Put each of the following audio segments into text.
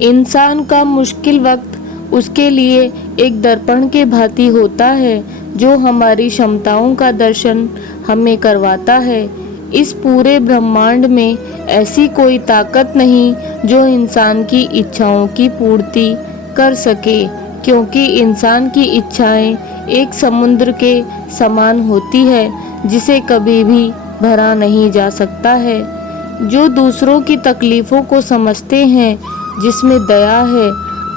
इंसान का मुश्किल वक्त उसके लिए एक दर्पण के भांति होता है जो हमारी क्षमताओं का दर्शन हमें करवाता है। इस पूरे ब्रह्मांड में ऐसी कोई ताकत नहीं जो इंसान की इच्छाओं की पूर्ति कर सके, क्योंकि इंसान की इच्छाएं एक समुद्र के समान होती है जिसे कभी भी भरा नहीं जा सकता है। जो दूसरों की तकलीफ़ों को समझते हैं, जिसमें दया है,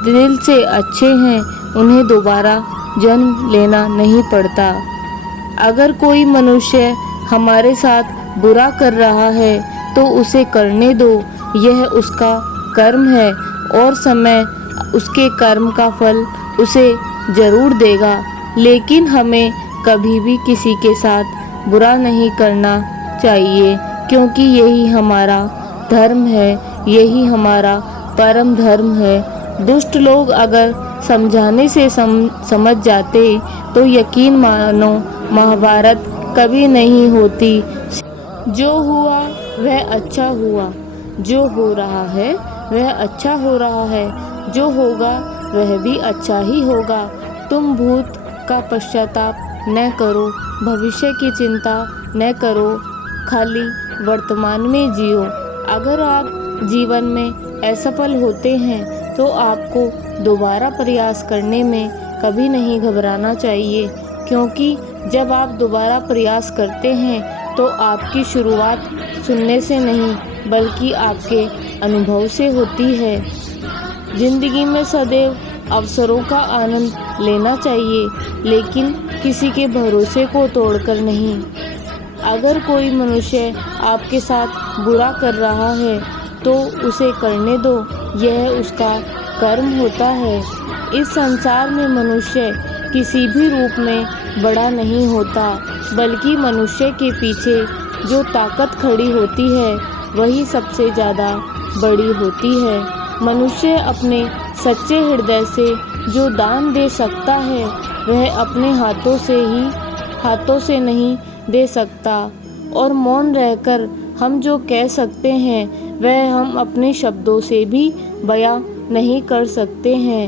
दिल से अच्छे हैं, उन्हें दोबारा जन्म लेना नहीं पड़ता। अगर कोई मनुष्य हमारे साथ बुरा कर रहा है तो उसे करने दो, यह उसका कर्म है और समय उसके कर्म का फल उसे ज़रूर देगा। लेकिन हमें कभी भी किसी के साथ बुरा नहीं करना चाहिए, क्योंकि यही हमारा धर्म है, यही हमारा परम धर्म है। दुष्ट लोग अगर समझाने से समझ जाते तो यकीन मानो महाभारत कभी नहीं होती। जो हुआ वह अच्छा हुआ, जो हो रहा है वह अच्छा हो रहा है, जो होगा वह भी अच्छा ही होगा। तुम भूत का पश्चाताप न करो, भविष्य की चिंता न करो, खाली वर्तमान में जियो। अगर आप जीवन में असफल होते हैं तो आपको दोबारा प्रयास करने में कभी नहीं घबराना चाहिए, क्योंकि जब आप दोबारा प्रयास करते हैं तो आपकी शुरुआत सुनने से नहीं बल्कि आपके अनुभव से होती है। जिंदगी में सदैव अवसरों का आनंद लेना चाहिए, लेकिन किसी के भरोसे को तोड़कर नहीं। अगर कोई मनुष्य आपके साथ बुरा कर रहा है तो उसे करने दो, यह उसका कर्म होता है। इस संसार में मनुष्य किसी भी रूप में बड़ा नहीं होता, बल्कि मनुष्य के पीछे जो ताकत खड़ी होती है वही सबसे ज़्यादा बड़ी होती है। मनुष्य अपने सच्चे हृदय से जो दान दे सकता है वह अपने हाथों से नहीं दे सकता, और मौन रहकर हम जो कह सकते हैं वह हम अपने शब्दों से भी बयां नहीं कर सकते हैं।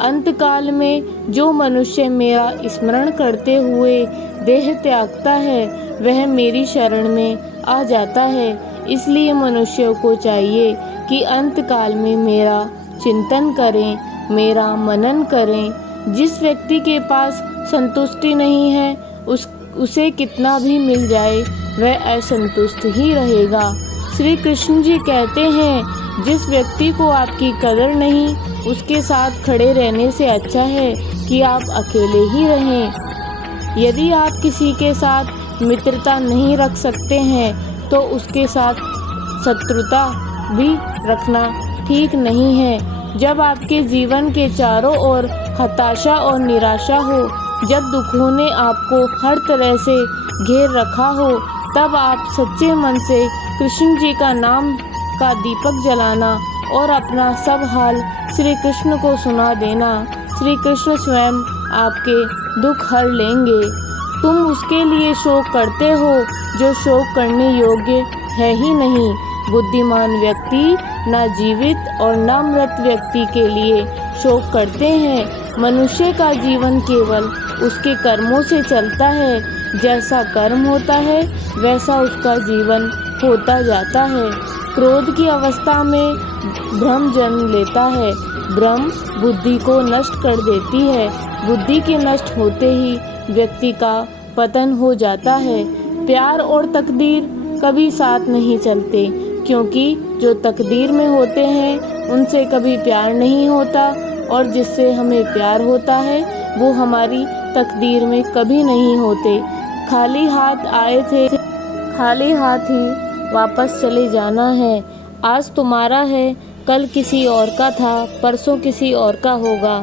अंतकाल में जो मनुष्य मेरा स्मरण करते हुए देह त्यागता है वह मेरी शरण में आ जाता है। इसलिए मनुष्यों को चाहिए कि अंतकाल में मेरा चिंतन करें, मेरा मनन करें। जिस व्यक्ति के पास संतुष्टि नहीं है उसे कितना भी मिल जाए वह असंतुष्ट ही रहेगा। श्री कृष्ण जी कहते हैं, जिस व्यक्ति को आपकी कदर नहीं उसके साथ खड़े रहने से अच्छा है कि आप अकेले ही रहें। यदि आप किसी के साथ मित्रता नहीं रख सकते हैं तो उसके साथ शत्रुता भी रखना ठीक नहीं है। जब आपके जीवन के चारों ओर हताशा और निराशा हो, जब दुखों ने आपको हर तरह से घेर रखा हो, तब आप सच्चे मन से कृष्ण जी का नाम का दीपक जलाना और अपना सब हाल श्री कृष्ण को सुना देना। श्री कृष्ण स्वयं आपके दुख हर लेंगे। तुम उसके लिए शोक करते हो जो शोक करने योग्य है ही नहीं। बुद्धिमान व्यक्ति न जीवित और न मृत व्यक्ति के लिए शोक करते हैं। मनुष्य का जीवन केवल उसके कर्मों से चलता है। जैसा कर्म होता है वैसा उसका जीवन होता जाता है। क्रोध की अवस्था में भ्रम जन्म लेता है। भ्रम बुद्धि को नष्ट कर देती है। बुद्धि के नष्ट होते ही व्यक्ति का पतन हो जाता है। प्यार और तकदीर कभी साथ नहीं चलते, क्योंकि जो तकदीर में होते हैं उनसे कभी प्यार नहीं होता, और जिससे हमें प्यार होता है वो हमारी तकदीर में कभी नहीं होते। खाली हाथ आए थे, खाली हाथ ही वापस चले जाना है। आज तुम्हारा है, कल किसी और का था, परसों किसी और का होगा।